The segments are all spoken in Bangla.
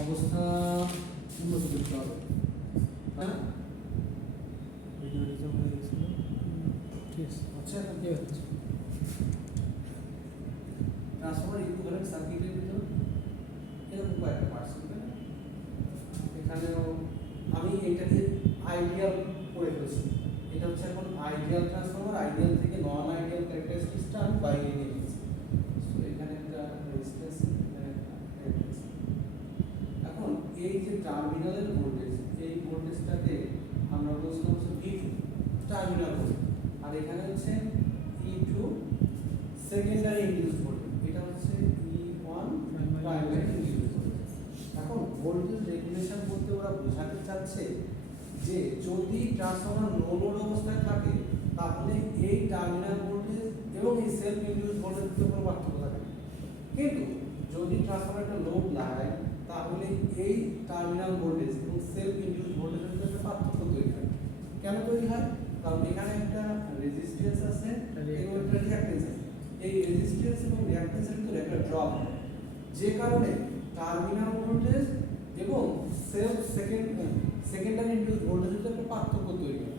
অবস্থা উন্নত করতে হবে। হ্যাঁ ঠিক আছে। আচ্ছা এখন কি হচ্ছে ট্রান্সফরমার ইকুইভ্যালেন্ট সার্কিটের ভিতর এরকম কয়েকটা পার্টস হবে। এখানেও আমি এইটাকে আইডিয়াল করে ফেলছি। এটা হচ্ছে এখন আইডিয়াল ট্রান্সফরমার, আইডিয়াল থেকে নন আইডিয়াল ক্যারেক্টারিস্টিক্সটা আমি বাইরে নিয়ে ফেলছি। তো এখানে একটা রেজিস্ট্যান্স, এখানে একটা ক্যারেক্টারিস্টিক্স। এখন এই যে টার্মিনালের ভোল্টেজ, এই ভোল্টেজটাকে আমরা বলছিলাম হচ্ছে V2 টার্মিনাল ভোল্টেজ, আর এখানে হচ্ছে E2 সেকেন্ডারি ইনডিউসড ভোল্টেজ, এটা হচ্ছে E1 প্রাইমারি ইনডিউসড ভোল্টেজ। এখন ভোল্টেজ রেগুলেশন বলতে ওরা বোঝাতে চাচ্ছে যে যদি ট্রান্সফরমার নো লোড অবস্থায় থাকে তাহলে এই টার্মিনাল ভোল্টেজ এবং এই সেলফ ইনডিউসড ভোল্টেজের কোনো পার্থক্য থাকে না, কিন্তু যদি ট্রান্সফরমারটা লোড লাগায় তাহলে এই টার্মিনাল ভোল্টেজ এবং সেলফ ইনডিউসড ভোল্টেজের মধ্যে একটা পার্থক্য তৈরি হয়। কেন তৈরি হয়? কারণ এখানে একটা রেজিস্ট্যান্স আছে এবং একটা রিঅ্যাকট্যান্স আছে। এই রেজিস্ট্যান্স এবং রিঅ্যাকট্যান্সের ভিতরে একটা ড্রপ হয়, যে কারণে টার্মিনাল ভোল্টেজ এবং সেকেন্ডারি ইনডিউসড ভোল্টেজের ভিতরে একটা পার্থক্য তৈরি হয়।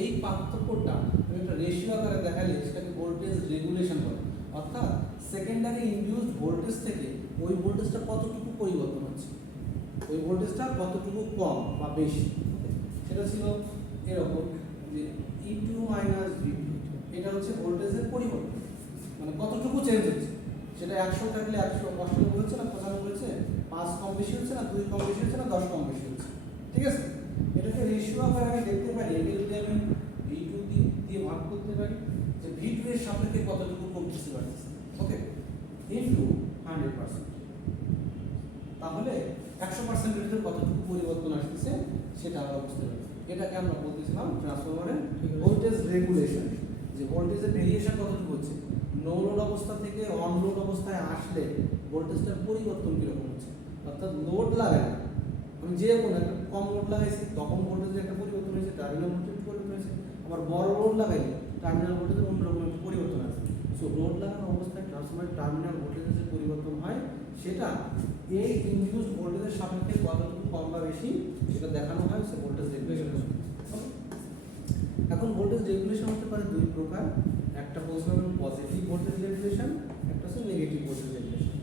এই পার্থক্যটা আমি একটা রেশিও আকারে দেখালে সেটাকে ভোল্টেজ রেগুলেশন বলে। অর্থাৎ সেকেন্ডারি ইনডিউসড ভোল্টেজ থেকে ওই ভোল্টেজটা কতটুকু পরিবর্তন হচ্ছে, ওই ভোল্টেজটা কতটুকু কম বা বেশি, সেটা ছিল এরকম যে E2 মাইনাস V2, এটা হচ্ছে ভোল্টেজের পরিবর্তন, মানে কতটুকু চেঞ্জ হচ্ছে। সেটা 100 থাকলে 198 হচ্ছে না 95 হচ্ছে, 5 কম বেশি হচ্ছে না 2 কম বেশি হচ্ছে না 10 কম বেশি হচ্ছে, ঠিক আছে। এটাকে রেশিও আকারে আমি দেখতে পারি, এটা যদি আমি V2 দিয়ে ভাগ করতে পারি যে V2 এর সাপেক্ষে কতটুকু কমতেছে বাড়তেছে, ওকে, ইনটু 100%, তাহলে 100% এর ভিতরে কতটুকু পরিবর্তন আসছে সেটা আমরা বুঝতে পারি। এটাকে আমরা বলতেছিলাম ট্রান্সফরমারের ভোল্টেজ রেগুলেশন, যে ভোল্টেজের ভেরিয়েশন কতটুকু হচ্ছে, নো লোড অবস্থা থেকে অন লোড অবস্থায় আসলে ভোল্টেজটার পরিবর্তন কিরকম হচ্ছে। অর্থাৎ লোড লাগায় আমি যে কোনো একটা কম লোড লাগাইছি তখন ভোল্টেজের একটা পরিবর্তন হয়েছে, টার্মিনাল ভোল্টেজ পরিবর্তন হয়েছে। আবার বড় লোড লাগাইলে টার্মিনাল ভোল্টেজের অন্যরকম একটা পরিবর্তন আছে। সো লোড লাগানো অবস্থায় ট্রান্সফরমারের টার্মিনাল ভোল্টেজের যে পরিবর্তন হয় সেটা এই ইনডিউসড ভোল্টেজের সাপেক্ষে কতটুকু কম বা বেশি সেটা দেখানো হয় সে ভোল্টেজ রেগুলেশন। এখন ভোল্টেজ রেগুলেশন হতে পারে দুই প্রকার, একটা বলছিলাম পজিটিভ ভোল্টেজ রেগুলেশন, একটা হচ্ছে নেগেটিভ ভোল্টেজ রেগুলেশন।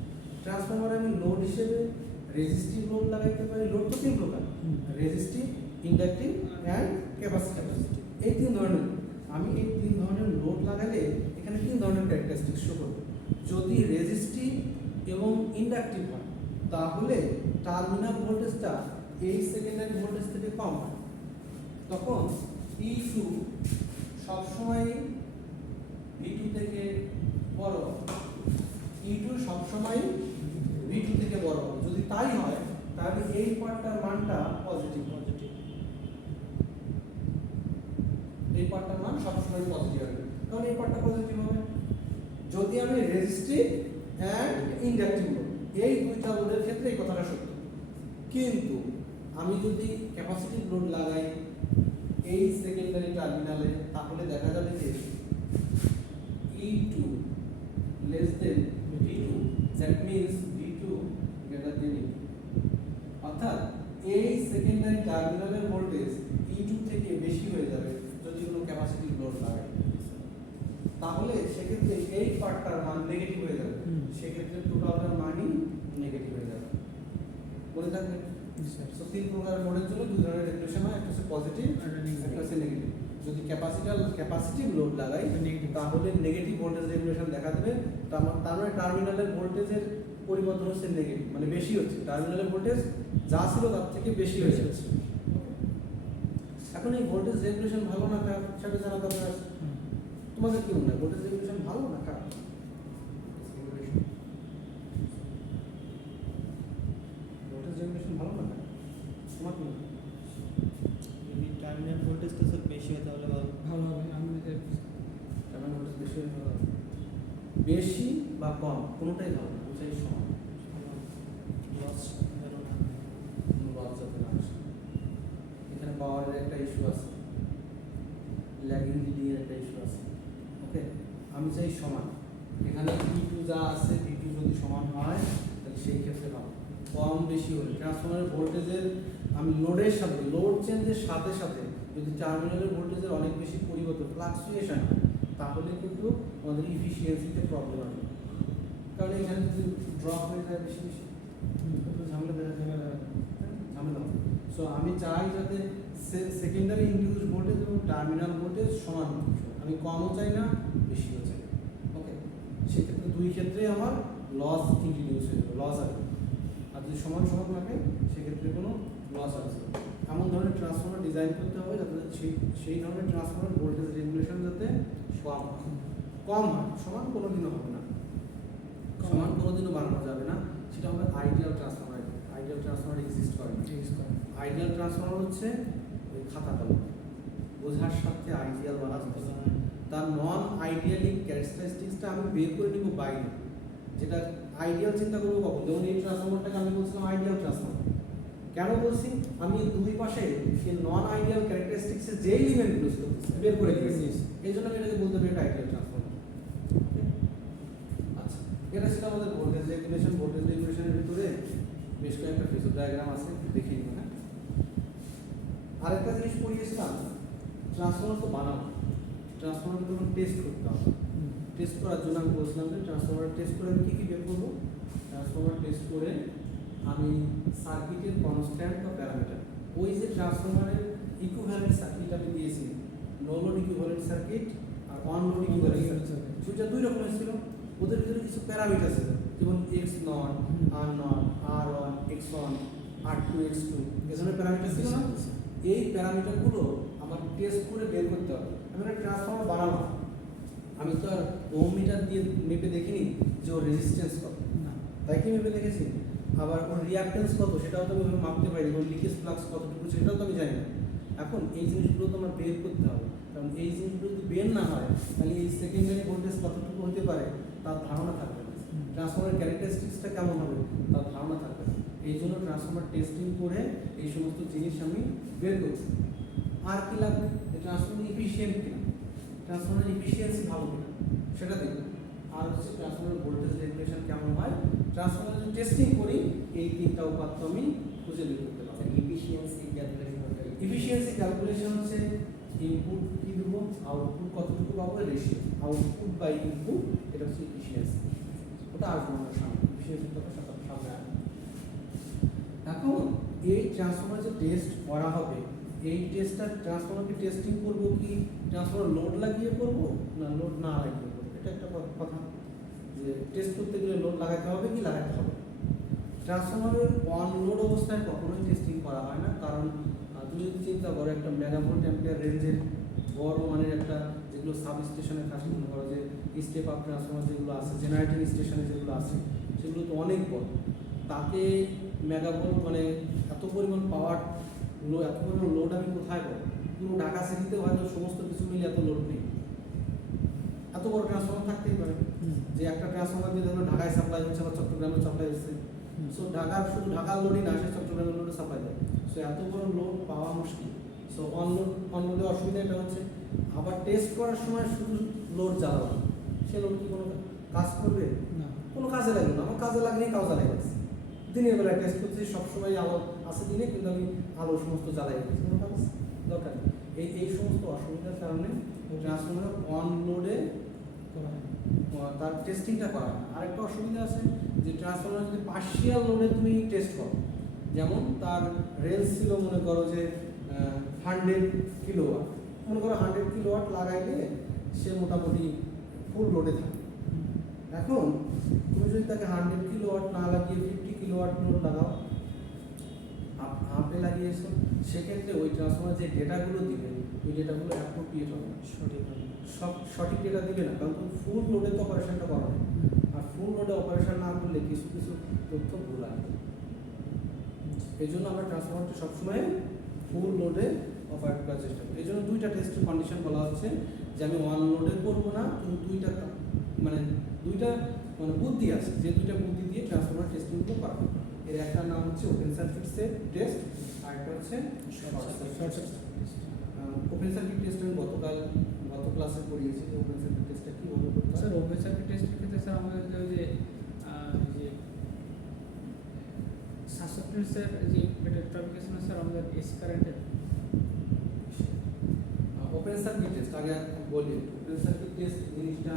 ট্রান্সফরমারে আমি লোড হিসেবে রেজিস্টিভ লোড লাগাইতে পারি। লোড তো তিন প্রকার, রেজিস্টিভ, ইন্ডাকটিভ অ্যান্ড ক্যাপাসিটিভ। এই তিন ধরনের, আমি এই তিন ধরনের লোড লাগালে এখানে তিন ধরনের ক্যারেক্টারিস্টিক্স শো করবে। যদি রেজিস্টিভ এবং ইন্ডাকটিভ হয় তাহলে টার্মিনাল ভোল্টেজটা এই সেকেন্ডারি ভোল্টেজ থেকে কম হয়, তখন E2 সবসময় V2 থেকে বড়, E2 সবসময় V2 থেকে বড়। যদি তাই হয় তাহলে এই পার্টটার মানটা পজিটিভ, এই পার্টটার মান সবসময় পজিটিভ হবে, কারণ এই পার্টটা পজিটিভ হবে। যদি আমি রেজিস্টিভ অ্যান্ড ইন্ডাকটিভ লোড, এই দুইটা লোডের ক্ষেত্রে এই কথাটা সত্য, কিন্তু আমি যদি ক্যাপাসিটিভ লোড লাগাই এই সেকেন্ডারি টার্মিনালে তাহলে দেখা যাবে যে E2 less than V2, that means V2 greater than E2, অর্থাৎ এই সেকেন্ডারি টার্মিনালের ভোল্টেজ E2 থেকে বেশি হয়ে যাবে যদি কোনো ক্যাপাসিটিভ লোড লাগাই, তাহলে সেক্ষেত্রে এই পার্টটার মান নেগেটিভ হয়ে যাবে, সেক্ষেত্রে টোটালটার মানই নেগেটিভ হয়ে যাবে। মনে থাকবে? সো তিন প্রকার লোডের জন্য দুই ধরনের রেগুলেশন হয়, একটা হচ্ছে পজিটিভ, একটা হচ্ছে নেগেটিভ। যদি ক্যাপাসিটিভ লোড লাগাই তাহলে নেগেটিভ ভোল্টেজ রেগুলেশন দেখা দেবে, তার মানে টার্মিনালের ভোল্টেজের পরিবর্তন হচ্ছে নেগেটিভ, মানে বেশি হচ্ছে, টার্মিনালের ভোল্টেজ যা ছিল তার থেকে বেশি হয়ে যাচ্ছে। এখন এই ভোল্টেজ রেগুলেশন ভালো না খারাপ সেটা জানা দরকার আছে। তোমাদের কি মনে হয় ভোল্টেজ রেগুলেশন ভালো না খারাপ? ভোল্টেজ রেগুলেশন ভালো না খারাপ? তোমার কি মনে হয়? যদি টার্মিনাল ভোল্টেজটা স্যার বেশি হয় তাহলে ভালো হবে। টার্মিনাল ভোল্টেজ বেশি হলে ভালো হবে। বেশি বা কম কোনোটাই ভালো না, চাই সমান, লস যেন না লস যাতে না আসে। এখানে পাওয়ারের একটা ইস্যু আছে, ল্যাগিং রিডিং এর একটা ইস্যু আছে, ওকে। আমি চাই সমান, এখানে V2 যা আছে V2 যদি সমান হয় তাহলে সেই ক্ষেত্রে ভালো। কম বেশি হলে ট্রান্সফরমারের ভোল্টেজের আমি লোডের সাথে লোড চেঞ্জের সাথে সাথে যদি টার্মিনালের ভোল্টেজের অনেক বেশি পরিবর্তন ফ্লাকচুয়েশন হয় তাহলে কিন্তু আমাদের ইফিসিয়েন্সিতে প্রবলেম হবে, কারণ এখানে যদি ড্রপ হয়ে যায় বেশি বেশি ঝামেলা বেড়ে যাবে, ঝামেলা। সো আমি চাই যাতে সেকেন্ডারি ইনডিউসড ভোল্টেজ এবং টার্মিনাল ভোল্টেজ সমান হয়। আমি কমও চাই না বেশিও চাই না। ওকে, সেক্ষেত্রে দুই ক্ষেত্রে আমার লস ইন্ট্রোডিউস হয়ে যাবে, লস আসবে। আর যদি সমান সমান থাকে সেক্ষেত্রে কোনো লস আসবে না। এমন ধরনের ট্রান্সফর্মার ডিজাইন করতে হবে যাতে সেই ধরনের ট্রান্সফর্মার ভোল্টেজ রেগুলেশন যাতে কম হয়, কম হয়, সমান কোনোদিনও হবে না, সমান কোনোদিনও বানানো যাবে না। সেটা হবে ideal transformer. Ideal transformer exist করে না। আইডিয়াল ট্রান্সফর্মার হচ্ছে ওই খাতা কলম বোঝার সাথে আইডিয়াল বানাতে হবে। তার নন আইডিয়ালিক ক্যারেক্টারিস্টিক্সটা আমি বের করে নিব বাইরে, যেটা আইডিয়াল চিন্তা করবো কখন, যেমন এই ট্রান্সফর্মারটাকে আমি বলছিলাম আইডিয়াল ট্রান্সফর্মার। কেন বলছি, আমি দুই পাশে সেই নন আইডিয়াল ক্যারেক্টারিস্টিক্সের যে এলিমেন্টগুলো ছিল বের করে দিয়েছি, এই জন্য আমি এটাকে বলতে পারি এটা আইডিয়াল ট্রান্সফর্মার। আচ্ছা, এটা ছিল আমাদের ভোল্টেজ রেগুলেশন। ভোল্টেজ রেগুলেশনের ভিতরে বেশ কয়েকটা ফেজর ডায়াগ্রাম আছে, দেখে নিব। হ্যাঁ, আরেকটা জিনিস পড়িয়েছিলাম, ট্রান্সফর্মার তো বানাবো, ট্রান্সফর্মার যখন টেস্ট করতে হবে, টেস্ট করার জন্য আমি বলছিলাম যে ট্রান্সফর্মার টেস্ট করে আমি কী কী বের করবো। ট্রান্সফর্মার টেস্ট করে আমি সার্কিটের কনস্ট্যান্ট বা প্যারামিটার, ওই যে ট্রান্সফর্মারের ইকুইভ্যালেন্ট সার্কিট আমি দিয়েছি, নো লোড ইকুইভ্যালেন্ট সার্কিট আর অন লোড ইকুইভ্যালেন্ট সার্কিট, সেটা দুই রকমের ছিল। ওদের ভিতরে কিছু প্যারামিটার ছিল, যেমন X naught, R naught, R one, X one, R two, X two, এ ধরনের প্যারামিটার ছিল না। এই প্যারামিটারগুলো আমার টেস্ট করে বের করতে হবে। আমি একটা ট্রান্সফর্মার বানালাম, আমি তো আর ওহম মিটার দিয়ে মেপে দেখিনি যে ওর রেজিস্ট্যান্স কত, তাই কি মেপে দেখেছি। আবার ওর রিঅ্যাক্ট্যান্স কত সেটাও তো আমি মাপতে পারি, ওর লিকেজ ফ্লাক্স কতটুকু সেটাও তো আমি জানি না। এখন এই জিনিসগুলো তো আমার বের করতে হবে, কারণ এই জিনিসগুলো যদি বের না হয় তাহলে এই সেকেন্ডারি ভোল্টেজ কতটুকু হতে পারে তার ধারণা থাকবে না, ট্রান্সফর্মারের ক্যারেক্টারিস্টিক্সটা কেমন হবে তার ধারণা থাকবে না। এই জন্য ট্রান্সফর্মার টেস্টিং করে এই সমস্ত জিনিস আমি বের করছি। আর কি লাগবে, ট্রান্সফর্মার ইফিসিয়েন্ট কিনা, ট্রান্সফর্মারের ইফিসিয়েন্সি ভালো কিনা সেটা দেখব। আর হচ্ছে ট্রান্সফর্মারের ভোল্টেজ রেগুলেশন কেমন হয়, ট্রান্সফর্মার যদি টেস্টিং করি এই তিনটা উপাত্ত আমি খুঁজে বের করতে পারবো। ইফিসিয়েন্সি ক্যালকুলেশন, ইফিসিয়েন্সি ক্যালকুলেশন হচ্ছে ইনপুট কি দেবো, আউটপুট কতটুকু পাবো, রেশিও আউটপুট বাই ইনপুট, এটা হচ্ছে ইফিসিয়েন্সি। ওটা আসবো আমার সামনে, ইফিসিয়েন্সির কথা সামনে আসবে। এখন এই ট্রান্সফর্মার যে টেস্ট করা হবে, এই টেস্টটা ট্রান্সফর্মারকে টেস্টিং করবো কি ট্রান্সফর্মার লোড লাগিয়ে করবো না লোড না লাগিয়ে করবো, এটা একটা কথা। যে টেস্ট করতে গেলে লোড লাগাতে হবে কি লাগাতে হবে। ট্রান্সফর্মারের অন লোড অবস্থায় কখনোই টেস্টিং করা হয় না, কারণ তুমি যদি চিন্তা করো একটা মেগাভোল্ট অ্যাম্পিয়ার রেঞ্জের বড় মানের একটা, যেগুলো সাব স্টেশনের কাছে মনে করো যে স্টেপ আপ ট্রান্সফর্মার যেগুলো আছে, জেনারেটিং স্টেশনে যেগুলো আছে সেগুলো তো অনেক বড়, তাতে মেগাভোল্ট মানে এত পরিমাণ পাওয়ার, এত পরিমাণ লোড আমি কোথায় পাবো। পুরো ঢাকা সিটিতে হয়তো সমস্ত কিছু মিলে এত লোড নেই, এত বড় ট্রান্সফর্মার থাকতেই পারে যে একটা ট্রান্সফর্মার দিয়ে ধরো ঢাকায় সাপ্লাই হচ্ছে বা চট্টগ্রামে সাপ্লাই হচ্ছে। সো ঢাকার শুধু ঢাকার লোডই না, সে চট্টগ্রামের লোডে সাপ্লাই দেয়। সো এত বড় লোড পাওয়া মুশকিল। সো অনলোডে অসুবিধা এটা হচ্ছে, আবার টেস্ট করার সময় শুধু লোড জ্বালানো, সে লোড কি কোনো কাজ করবে না, কোনো কাজে লাগবে না। আমার কাজে লাগলেই কাজ জ্বালাই গেছে, দিনের বেলায় টেস্ট করছি, সবসময় আলো আছে দিনে, কিন্তু আমি আলো সমস্ত জ্বালাই গেছি, কোনো কাজ দরকার নেই। এই সমস্ত অসুবিধার কারণে ট্রান্সফর্মার অনলোডে তার টেস্টিংটা করা হয়। আরেকটা অসুবিধা আছে যে ট্রান্সফর্মার যদি পার্শিয়াল লোডে তুমি টেস্ট করো, যেমন তার রেঞ্জ ছিল মনে করো যে 100 কিলোওয়াট, মনে করো 100 কিলোওয়াট লাগাইলে সে মোটামুটি ফুল লোডে থাকে। এখন তুমি যদি তাকে 100 কিলোওয়াট না লাগিয়ে 50 কিলোওয়াট লোড লাগাও, আপে লাগিয়েছো, সেক্ষেত্রে ওই ট্রান্সফর্মার যে ডেটাগুলো দিবে ওই ডেটাগুলো অ্যাপ্রোপ্রিয়েট হবে না, সঠিক ডেটা দিবে না, কারণ তুমি ফুল লোডে তো অপারেশনটা করো না। আর ফুল লোডে অপারেশন না করলে কিছু কিছু তথ্য ভুল আসবে। এই জন্য আমরা ট্রান্সফর্মারটা সবসময় ফুল লোডে অপারেট করার চেষ্টা করি। এই জন্য দুইটা টেস্টের কন্ডিশন বলা হচ্ছে যে আমি ওয়ান লোডে করবো না, কিন্তু দুইটা মানে বুদ্ধি আছে, যে দুইটা বুদ্ধি দিয়ে ট্রান্সফর্মার টেস্টিংগুলো করা হবে। এর একটা নাম হচ্ছে ওপেন সার্কিট টেস্ট, আর একটা হচ্ছে short circuit test. Open circuit test আমি গত ক্লাসে পড়িয়েছি। ওপেন সার্কিট টেস্টটা কি বলবো স্যার? ওপেন সার্কিট টেস্টের ক্ষেত্রে স্যার আমাদের যে সাসপেন্সের যে ট্রাফিকেশন স্যার আমাদের এসি কারেন্টের ওপেন সার্কিট টেস্ট আগে বলি ওপেন সার্কিট টেস্ট জিনিসটা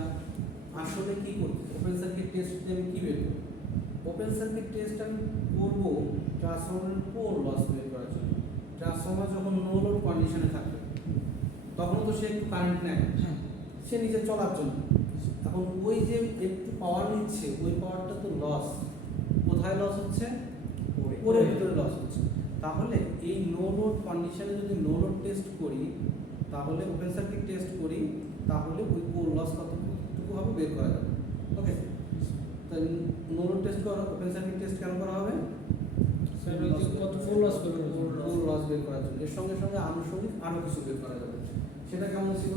আসলে কি করতে ওপেন সার্কিট টেস্ট আমি কি বের করব ওপেন সার্কিট টেস্ট আমি করব ট্রান্সফরমারের কোর লস বের করার জন্য ট্রান্সফরমার যখন নো লোড কন্ডিশনে থাকবে তখন তো সে একটু কারেন্ট নেয় হ্যাঁ সে নিজে চলার জন্য এখন ওই যে একটু পাওয়ার নিচ্ছে ওই পাওয়ারটা তো লস কোথায় লস হচ্ছে কোরের ভিতরে লস হচ্ছে তাহলে এই নো লোড কন্ডিশনে যদি নো লোড টেস্ট করি তাহলে ওপেন সার্কিট টেস্ট করি তাহলে ওই কোর লস কতটুকু হবে বের করা যাবে ওকে তাহলে নো লোড টেস্ট করা ওপেন সার্কিট টেস্ট কেন করা হবে স্যার ওই যে কত ফুল লস করবে কোর লস বের করার জন্য এর সঙ্গে সঙ্গে আনুষঙ্গিক আরও কিছু বের করা যাবে সেটা কেমন ছিল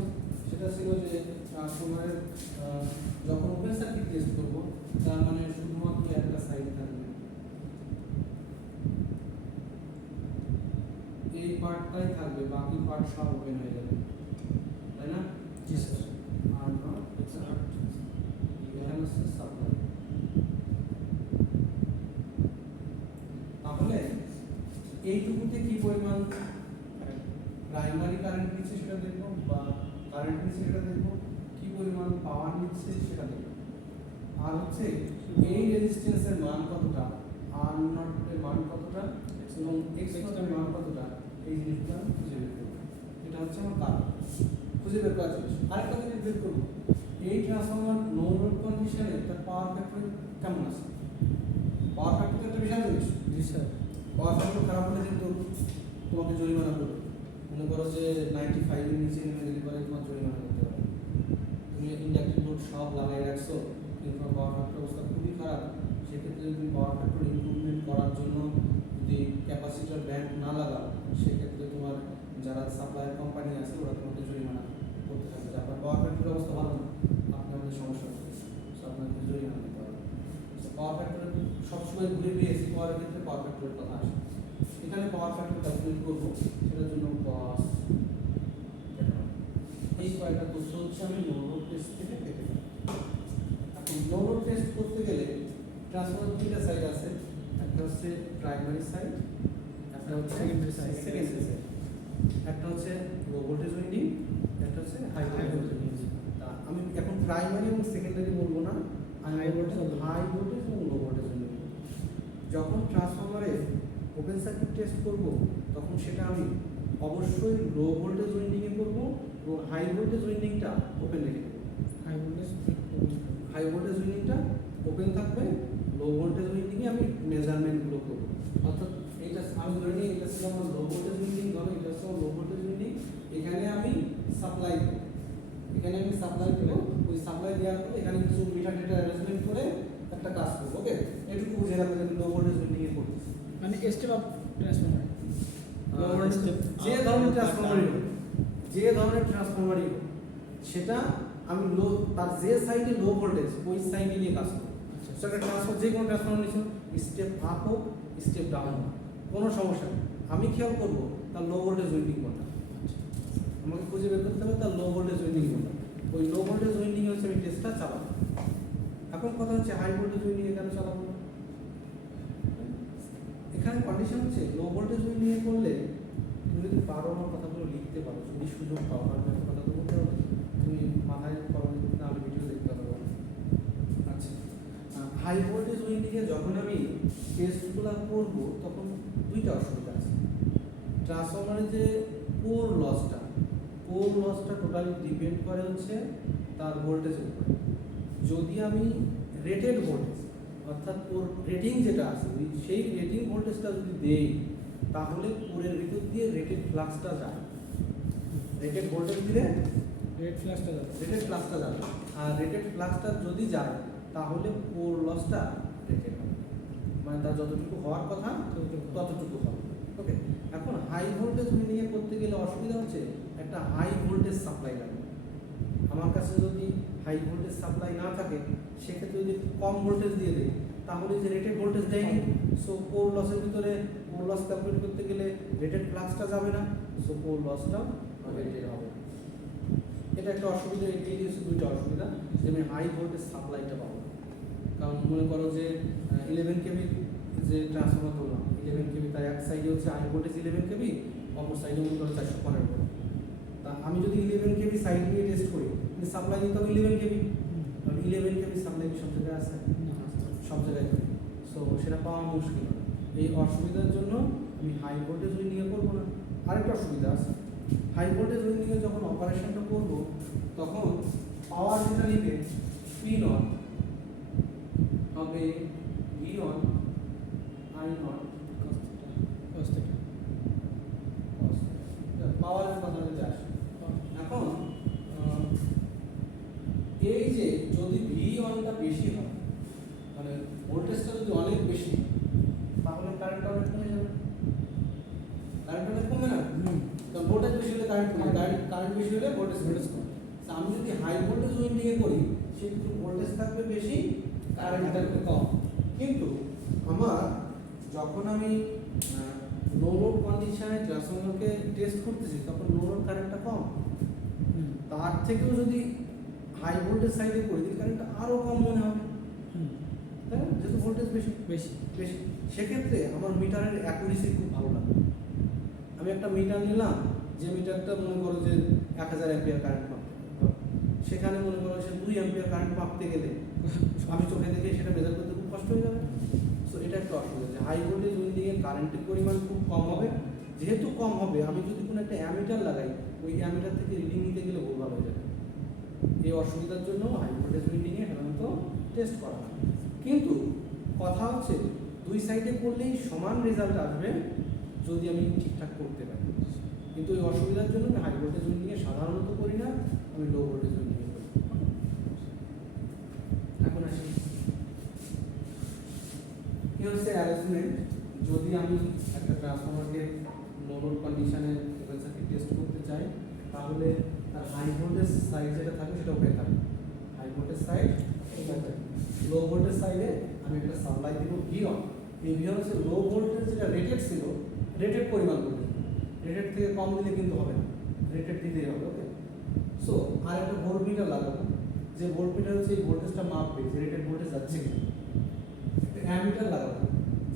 সেটা ছিল যে ট্রান্সফরমারের যখন ওপেন সার্কিট টেস্ট করবো তার মানে শুধুমাত্র একটা সাইড থাকবে এই পার্টটাই থাকবে বাকি পার্ট সব ওপেন হয়ে যাবে তাই না জি স্যার আর নট এখানে হচ্ছে সাপ্লাই তাহলে এইটুকুতে কি পরিমাণ প্রাইমারি কারেন্ট নিচ্ছে সেটা দেখবো বা কারেন্ট নিচ্ছে সেটা দেখবো কি পরিমাণ পাওয়ার নিচ্ছে সেটা দেখবো আর হচ্ছে এই রেজিস্ট্যান্সের মান কতটা আর নট এর মান কতটা এবং এক্স নট এর মান কতটা এই জিনিসটা খুঁজে বের করবো এটা হচ্ছে আমার কাজ খুঁজে বের করার জিনিস আরেকটা জিনিস বের করবো এই ট্রান্সফরমার নো লোড কন্ডিশনে তার পাওয়ার ফ্যাক্টর কেমন আছে পাওয়ার ফ্যাক্টর একটা বিশাল জিনিস জি স্যার পাওয়ার ফ্যাক্টর খারাপ হলে কিন্তু তোমাকে জরিমানা করবে মনে করো যে 95 এর নিচে নেমে গেলে পরে তোমার জরিমানা করতে পারে তুমি ইন্ডাকটিভ লোড সব লাগাই রাখছো কিন্তু তোমার পাওয়ার ফ্যাক্টর অবস্থা খুবই খারাপ সেক্ষেত্রে যদি পাওয়ার ফ্যাক্টর ইমপ্রুভমেন্ট করার জন্য যদি ক্যাপাসিটার ব্যান্ড না লাগাও সেক্ষেত্রে তোমার যারা সাপ্লায়ার কোম্পানি আছে ওরা তোমাকে জরিমানা করতে থাকবে যে আপনার পাওয়ার ফ্যাক্টরের অবস্থা ভালো না আপনি আমাদের সমস্যা হচ্ছে সো আপনাকে জরিমানা দিতে হবে পাওয়ার ফ্যাক্টর সবসময় ঘুরে ফিরে এসি পাওয়ারের ক্ষেত্রে পাওয়ার ফ্যাক্টরের কথা আসে এখানে পাওয়ার ফ্যাক্টর ক্যালকুলেট করবো সেটার জন্য কস এই কয়টা তথ্য হচ্ছে আমি নো লোড টেস্ট থেকে পেতে পারি এখন নো লোড টেস্ট করতে গেলে ট্রান্সফরমার দুইটা সাইড আছে একটা হচ্ছে প্রাইমারি সাইড একটা হচ্ছে Secondary side. সেকেন্ডারি সাইড একটা হচ্ছে লো ভোল্টেজ উইন্ডিং একটা হচ্ছে হাই ভোল্টেজ উইন্ডিং তা আমি এখন প্রাইমারি এবং সেকেন্ডারি বলবো না আমি High voltage বলবো হাই ভোল্টেজ এবং লো ভোল্টেজ উইন্ডিং যখন ট্রান্সফরমারে ওপেন সার্কিট টেস্ট করব তখন সেটা আমি অবশ্যই লো ভোল্টেজ উইন্ডিংয়ে করব এবং হাই ভোল্টেজ উইন্ডিংটা ওপেন রেখে দেবো হাই ভোল্টেজ হাই ভোল্টেজ উইন্ডিংটা ওপেন থাকবে লো ভোল্টেজ উইন্ডিংয়ে আমি মেজারমেন্টগুলো করব অর্থাৎ এইটা আমি ধরে নিই এটা ছিল আমার লো ভোল্টেজ উইন্ডিং ধরো এটা ছিল লো ভোল্টেজ উইন্ডিং এখানে আমি সাপ্লাই দেবো এখানে আমি সাপ্লাই দেবো ওই সাপ্লাই দেওয়ার পরে এখানে কিছু মিটার ডেটা অ্যারেঞ্জমেন্ট করে একটা কাজ করবো ওকে এটুকু বুঝে রাখবেন আমি লো ভোল্টেজ উইন্ডিংয়ে করতেছি মানে স্টেপ আপ ট্রান্সফরমার যে ধরনের ট্রান্সফরমারই হোক যে ধরনের ট্রান্সফরমারই হোক সেটা আমি লো তার যে সাইডে লো ভোল্টেজ ওই সাইডে নিয়ে কাজ করবো সেটা ট্রান্সফার যে কোনো ট্রান্সফরমার নিচ্ছ স্টেপ আপ হোক স্টেপ ডাউন হোক কোনো সমস্যা নেই আমি খেয়াল করবো তার লো ভোল্টেজ উইন্ডিং কোনটা আমাকে খুঁজে বের করতে হবে তার লো ভোল্টেজ উইন্ডিং কোনটা ওই লো ভোল্টেজ উইন্ডিং হচ্ছে আমি টেস্টটা চালাবো এখন কথা হচ্ছে হাই ভোল্টেজ উইন্ডিং কেন চালাবো না এখানে কন্ডিশন হচ্ছে লো ভোল্টেজ উইন্ডিংয়ে করলে তুমি যদি পারো আমার কথাগুলো লিখতে পারো যদি সুযোগ পাও আর আমি কথাগুলো বলতে পারো তুমি মাথায় করো নাহলে ভিডিও দেখতে পারো আচ্ছা হাই ভোল্টেজ উইন্ডিংয়ে যখন আমি টেস্টগুলো করবো তখন দুইটা অসুবিধা আছে ট্রান্সফরমারের যে কোর লসটা টোটালি ডিপেন্ড করে হচ্ছে তার ভোল্টেজের উপরে যদি আমি রেটেড ভোল্টেজ অর্থাৎ ওর রেটিং যেটা আছে সেই রেটিং ভোল্টেজটা যদি দেই তাহলে কোরের ভিতর দিয়ে রেটেড ফ্লাক্সটা যায় রেটেড ভোল্টেজ দিলে রেটেড ফ্লাক্সটা যাবে আর রেটেড ফ্লাক্সটা যদি যায় তাহলে কোর লসটা রেটেড হবে মানে তার যতটুকু হওয়ার কথা ততটুকু হবে ওকে এখন হাই ভোল্টেজ উইন্ডিংয়ে করতে গেলে অসুবিধা হচ্ছে একটা হাই ভোল্টেজ সাপ্লাই লাগবে আমার কাছে যদি হাই ভোল্টেজ সাপ্লাই না থাকে সেক্ষেত্রে যদি কম ভোল্টেজ দিয়ে দেয় তাহলে যে রেটেড ভোল্টেজ দেয়নি সো কোর লসের ভিতরে কোর লস ক্যালকুলেট করতে গেলে রেটেড ফ্লাক্সটা যাবে না সো কোর লসটাও রেটেড হবে এটা একটা অসুবিধা এই হচ্ছে দুইটা অসুবিধা যে আমি হাই ভোল্টেজ সাপ্লাইটা পাবো কারণ মনে করো যে 11 কেবি যে ট্রান্সফরমার করলাম 11 কেবি, তাই এক সাইডে হচ্ছে হাই ভোল্টেজ 11 কেবি, অপর সাইডে মনে করো 415 ভোল্ট। তা আমি যদি 11 কেবি সাইড নিয়ে টেস্ট করি, কিন্তু সাপ্লাই দিতে হবে 11 কেবি, কারণ 11 কেবি সাপ্লাই সব জায়গায় আছে, সব জায়গায় থাকে, সো সেটা পাওয়া মুশকিল হয়। এই অসুবিধার জন্য আমি হাই ভোল্টেজ উইন্ডিংয়ে করবো না। আরেকটা অসুবিধা আছে, হাই ভোল্টেজ উইন্ডিংয়ে যখন অপারেশনটা করব তখন পাওয়ার যেটা নিবে পি নট হবে ভি অন আই নট পাওয়ারের কথা যদি আসে, এখন এই যে যদি ভি অনটা বেশি হয়, মানে ভোল্টেজটা যদি অনেক বেশি, তাহলে কারেন্টটা অনেক কমে যাবে। কারেন্ট অনেক কমবে না, কারণ ভোল্টেজ বেশি হলে কারেন্ট কমে, কারেন্ট বেশি হলে ভোল্টেজ কমে। আমি যদি হাই ভোল্টেজ উইন্ডিংয়ে করি, সেক্ষেত্রে ভোল্টেজ থাকবে বেশি, কারেন্ট থাকবে কম। কিন্তু আমার যখন আমি নো লোড কন্ডিশনে ট্রান্সফরমারকে টেস্ট করতেছি, তখন নো লোড কারেন্টটা কম, তার থেকেও যদি হাই ভোল্টেজ সাইডে করি, তাহলে কারেন্টটা আরও কম মনে হবে, তাই না? যেহেতু ভোল্টেজ বেশি বেশি বেশি, সেক্ষেত্রে আমার মিটারের অ্যাকুরেসি খুব ভালো লাগে। আমি একটা মিটার নিলাম, যে মিটারটা মনে করো যে 1000 অ্যাম্পিয়ার কারেন্ট মাপে, সেখানে মনে করো সে 2 অ্যাম্পিয়ার কারেন্ট মাপতে গেলে আমি চোখে দেখে সেটা মেজার করতে খুব কষ্ট হয়ে যাবে। সো এটা একটা অসুবিধা, যে হাই ভোল্টেজ উইন্ডিংয়ে কারেন্টের পরিমাণ খুব কম হবে। যেহেতু কম হবে, আমি যদি কোনো একটা অ্যামিটার লাগাই, ওই অ্যামিটার থেকে রিডিং নিতে গেলে ভুলভাল হয়ে যাবে। এই অসুবিধার জন্য হাই ভোল্টেজ উইন্ডিংয়ে সাধারণত টেস্ট করা হয়। কিন্তু কথা হচ্ছে দুই সাইডে করলেই সমান রেজাল্ট আসবে যদি আমি ঠিকঠাক করতে পারি। কিন্তু এই অসুবিধার জন্য আমি হাই ভোল্টেজ উইন্ডিংয়ে সাধারণত করি না, আমি লো ভোল্টেজ উইন্ডিংয়ে করি। এখন আসি, কি হচ্ছে অ্যারেঞ্জমেন্ট। যদি আমি একটা ট্রান্সফরমারকে নো লোড কন্ডিশনে টেস্ট করতে চাই, তাহলে তার হাই ভোল্টেজ সাইড যেটা থাকবে সেটা ওকে থাকবে, high voltage side. Low voltage সাইডে আমি একটা সাপ্লাই দিব ভি অন। এই ভি অন হচ্ছে লো ভোল্টেজ যেটা রেটেড ছিল, রেটেড পরিমাণ করবে, রেটেড থেকে কম দিলে কিন্তু হবে না, রেটেড দিতেই হবে। ওকে, সো আর একটা ভোল্ট মিটার লাগাবো, যে ভোল্ট মিটার হচ্ছে এই ভোল্টেজটা মাপবে যে রেটেড ভোল্টেজ যাচ্ছে কিনা। একটা অ্যামিটার লাগাবো,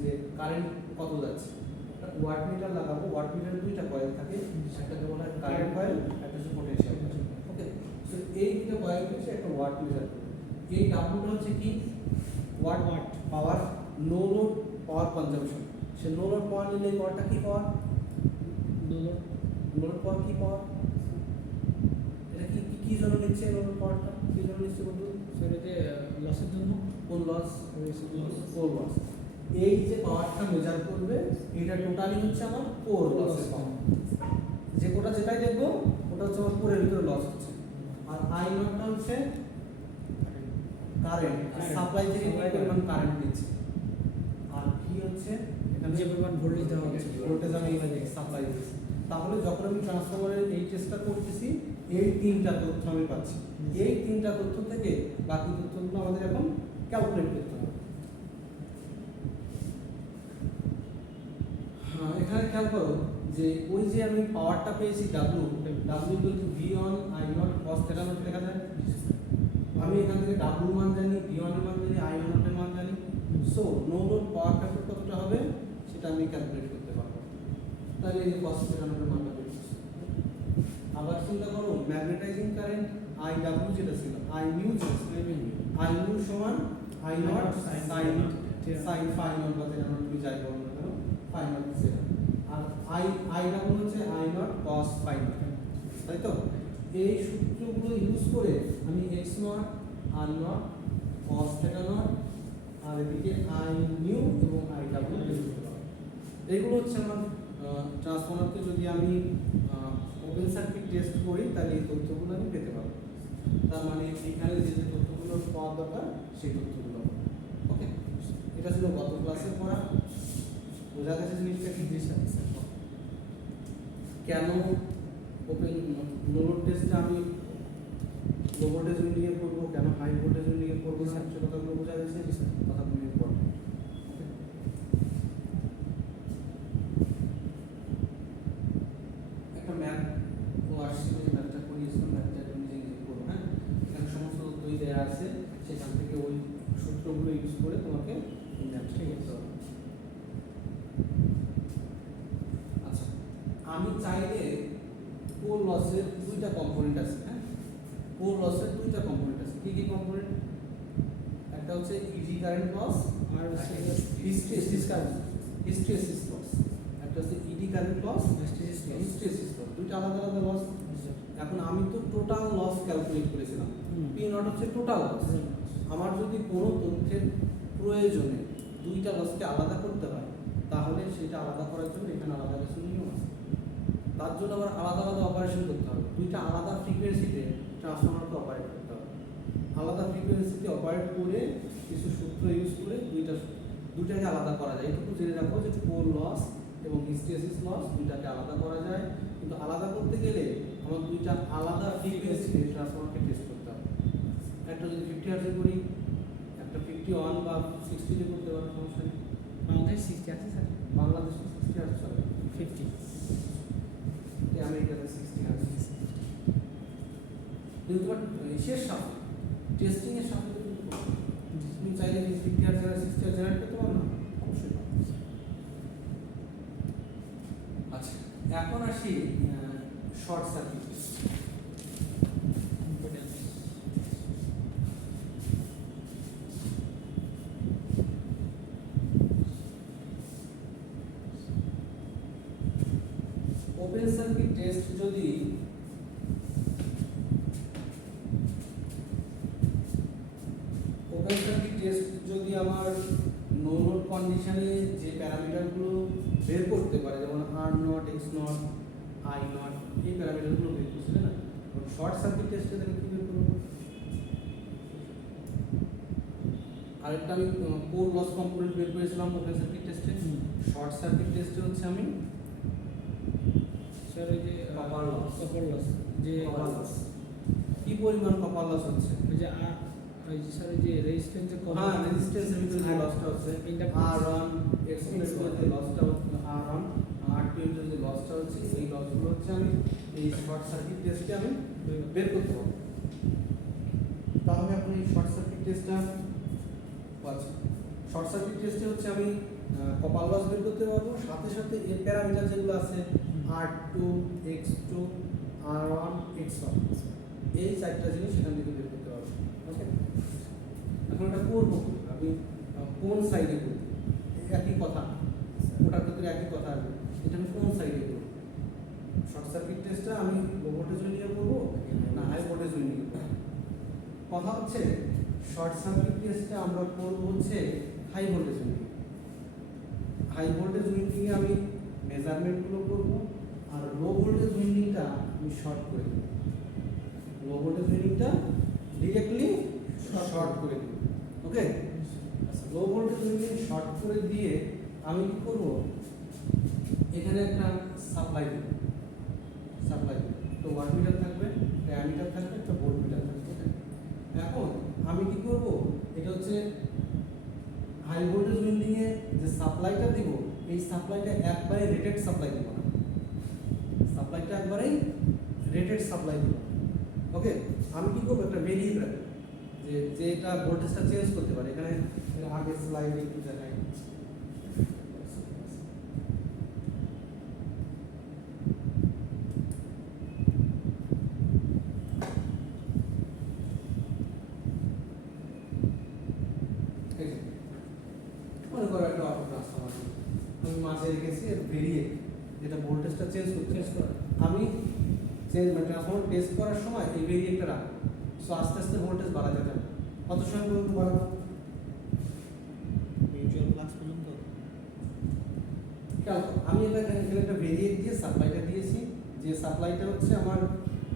যে কারেন্ট কত যাচ্ছে। একটা ওয়াট মিটার লাগাবো, ওয়াট মিটারের দুইটা কয়েল থাকে, একটাকে বলা হয় কারেন্ট কয়েল, একটা হচ্ছে পোটেনশিয়াল কয়েল। ওকে, সো এই দুটো কয়েল হচ্ছে একটা ওয়াট মিটার। এই ডাব্লুটা হচ্ছে কি, watt power, no load power consumption. সে নো লোড পাওয়ার নিলে এই পাওয়ারটা কি পাওয়ার, নো লোড পাওয়ার কি পাওয়ার, এটা কি কি জন্য নিচ্ছে নো লোড পাওয়ারটা, কি জন্য নিচ্ছে বন্ধু? সেটাতে লসের জন্য। কোন লস? Core loss. এই যে পাওয়ারটা মেজার করবে, এটা টোটালি হচ্ছে আমার কোর লসের পাওয়ার। যে কোটা যেটাই দেখবো ওটা হচ্ছে আমার কোরের ভিতরে লস হচ্ছে। আর আই নটটা হচ্ছে কারেন্ট, সাপ্লাই থেকে কি পরিমাণ কারেন্ট দিচ্ছে। আর ভি হচ্ছে এখানে যে পরিমাণ ভোল্টেজ দেওয়া হচ্ছে, ভোল্টেজ আমি সাপ্লাই দিচ্ছি। তাহলে যখন আমি ট্রান্সফরমারের এই টেস্টটা করতেছি, এই তিনটা তথ্য আমি পাচ্ছি। এই তিনটা তথ্য থেকে বাকি তথ্যগুলো আমাদের এখন ক্যালকুলেট করতে হবে। হ্যাঁ, এখানে খেয়াল করো যে ওই যে আমি পাওয়ারটা পেয়েছি W, W equal to V on I naught cos theta not লেখা যায়। আমি এখান থেকে ডাব্লু মান জানি, ভি অন এর মান জানি, আই নট এর মান জানি। So no load power factor কতটা হবে সেটা আমি ক্যালকুলেট করতে পারবো। তাহলে এই কস থিটা নট এর মানটা পেয়ে যাচ্ছি। আবার চিন্তা করো ম্যাগনেটাইজিং কারেন্ট আই ডাব্লু যেটা ছিল, আই নিউ যেটা ছিল, আই নিউ সমান I naught sine phi naught বা থিটা নট, তুমি যাই বলো না কেন, ফাই নট সেটা। আর আই ডাব্লু হচ্ছে I naught cos phi naught, তাই তো? এই সূত্রগুলো ইউজ করে আমি X naught, R naught, cos theta naught, আর এদিকে আই নিউ এবং আই ডাব্লু ইউজ করতে পারবো। এইগুলো হচ্ছে আমার ট্রান্সফরমারকে যদি আমি ওপেন সার্কিট টেস্ট করি, তাহলে এই তথ্যগুলো আমি পেতে পারবো। তার মানে এখানে যে যে তথ্যগুলো পাওয়ার দরকার সেই তথ্যগুলো। ওকে, এটা ছিল গত ক্লাসে পড়া। বোঝা গেছে জিনিসটা কি? কেন ওপেন নো লোড টেস্টটা আমি লো ভোল্টেজ উইন্ডিংয়ে করবো, কেন হাই ভোল্টেজ উইন্ডিংয়ে করবো না, সে কথাগুলো বোঝা গেছে। কথাগুলো ইম্পর্টেন্ট। একটা ম্যাথ ও আসছিল, ম্যাথটা করিয়েছিলাম, ম্যাথটা তুমি নিজে নিজে করো। হ্যাঁ, এখানে সমস্ত তথ্যই দেওয়া আছে, সেখান থেকে ওই সূত্রগুলো ইউজ করে তোমাকে ম্যাথটা করতে হবে। আমি চাইলে কোর লসের দুইটা কম্পোনেন্ট আছে, হ্যাঁ, কোর লসের দুইটা কম্পোনেন্ট আছে। কি কি কম্পোনেন্ট? একটা হচ্ছে ইজি কারেন্ট লস আর হচ্ছে হিস্টেরিসিস কারেন্ট, হিস্টেরিসিস লস। একটা হচ্ছে eddy current loss, Hysteresis loss। Hysteresis loss, দুইটা আলাদা আলাদা লস। এখন আমি তো টোটাল লস ক্যালকুলেট করেছিলাম, পি নট হচ্ছে টোটাল লস। আমার যদি কোনো তথ্যের প্রয়োজনে দুইটা লসকে আলাদা করতে হয়, তাহলে সেটা আলাদা করার জন্য এখানে আলাদা কিছু নিয়ম আছে। তার জন্য আবার আলাদা আলাদা অপারেশন করতে হবে, দুইটা আলাদা ফ্রিকোয়েন্সিতে ট্রান্সফর্মারকে অপারেট করতে হবে। আলাদা ফ্রিকোয়েন্সিতে অপারেট করে কিছু সূত্র ইউজ করে দুইটাকে আলাদা করা যায়। এটুকু জেনে রাখবো যে কোর লস এবং হিস্টেরিসিস লস দুইটাকে আলাদা করা যায়, কিন্তু আলাদা করতে গেলে আমার দুইটা আলাদা ফ্রিকোয়েন্সিতে ট্রান্সফর্মারকে টেস্ট করতে হবে। একটা যদি 50 হার্টজে করি, একটা 51 বা 60 করতে পারবো, সমস্যা নেই। আমাদের 60 আছে স্যার, বাংলাদেশে 60 হার্টজ চলে, 50। আমেরিকাতে 60 হার্টজ। কিন্তু তোমার শেষ সাথে টেস্টিং এর সাথে তুমি চাইলে 50 হার্টজ আর 60 হার্টজ জেনারেট করতে পারো না, অবশ্যই পারো। আচ্ছা, এখন আসি short circuit. Open circuit test যদি আমার নো লোড কন্ডিশনে যে প্যারামিটারগুলো বের করতে পারে, যেমন are not, x not, I not, এই প্যারামিটারগুলো বের করছে না, শর্ট সার্কিট টেস্টে তাহলে কি বের করবো? আরেকটা আমি কোর লস কম্পোনেন্ট বের করেছিলাম ওপেন সার্কিট টেস্টে। শর্ট সার্কিট টেস্টে হচ্ছে আমি স্যার এই যে কপার লস, কপার লস, যে কপার লস কি পরিমাণ কপার লস হচ্ছে? ওই যে ওই যে স্যার এই যে রেজিস্ট্যান্সের হ্যাঁ, রেজিস্ট্যান্সের ভিতরে যে লসটা হচ্ছে R1 এক্সপোনেন্সিয়াল যে লসটা হচ্ছে R1, R2 এর যে লসটা হচ্ছে, এই লসগুলো হচ্ছে আমি এই শর্ট সার্কিট টেস্টে আমি বের করতে পারবো। তাহলে আপনি এই শর্ট সার্কিট টেস্টটা পাচ্ছেন। শর্ট সার্কিট টেস্টে হচ্ছে আমি কপার লস বের করতে পারবো, সাথে সাথে এর প্যারামিটার যেগুলো আছে R2, X2, R1, X1, এই চারটা জিনিস সেখান থেকে বের করতে পারবো। ওকে, এখন এটা করবো আমি কোন সাইডে করবো? একই কথা, ওটার ক্ষেত্রে একই কথা আসবে, এটা আমি কোন সাইডে করবো? শর্ট সার্কিট টেস্টটা আমি লো ভোল্টেজ নিয়ে করবো না হাই ভোল্টেজ নিয়ে করবো? কথা হচ্ছে শর্ট সার্কিট টেস্টটা আমরা করবো হচ্ছে হাই ভোল্টেজ নিয়ে। হাই ভোল্টেজ উইন্ডিং এ আমি মেজারমেন্টগুলো করবো, আর লো ভোল্টেজ উইন্ডিংটা আমি শর্ট করে দেবো। লো ভোল্টেজ উইন্ডিংটা ডিরেক্টলি শর্ট করে দেবো। ওকে, লো ভোল্টেজ উইন্ডিং শর্ট করে দিয়ে আমি কি করব? এখানে একটা সাপ্লাই দেব, সাপ্লাই দেব, তো ওয়াট মিটার থাকবে, অ্যামিটার থাকবে, একটা ভোল্ট মিটার থাকবে। এখন আমি কি করব? এটা হচ্ছে হাই ভোল্টেজ উইন্ডিং এ যে সাপ্লাইটা দিব, এই সাপ্লাইটা একবারে রেটেড সাপ্লাই দিব না, সাপ্লাইটা একবারেই রেটেড সাপ্লাই দিব। ওকে, আমি কি করবো? একটা ভেরিয়েবল রাখবো যে যেটা ভোল্টেজটা চেঞ্জ করতে পারে। এখানে আগে স্লাইডে একটু দেখাই। মনে করো একটা অটো ট্রান্সফরমার আমি মাঝে রেখেছি এর ভেরিয়েট, যেটা ভোল্টেজটা চেঞ্জ করতে আমি ট্রান্সফরমার টেস্ট করার সময় এই ভেরিয়েটটা রাখবো। সো আস্তে আস্তে ভোল্টেজ বাড়াতে থাকবে। কত সময় পর্যন্ত বাড়াবো? মিউচুয়াল ফ্লাক্স পর্যন্ত। আমি এখানে একটা ভেরিয়েট দিয়ে সাপ্লাইটা দিয়েছি, যে সাপ্লাইটা হচ্ছে আমার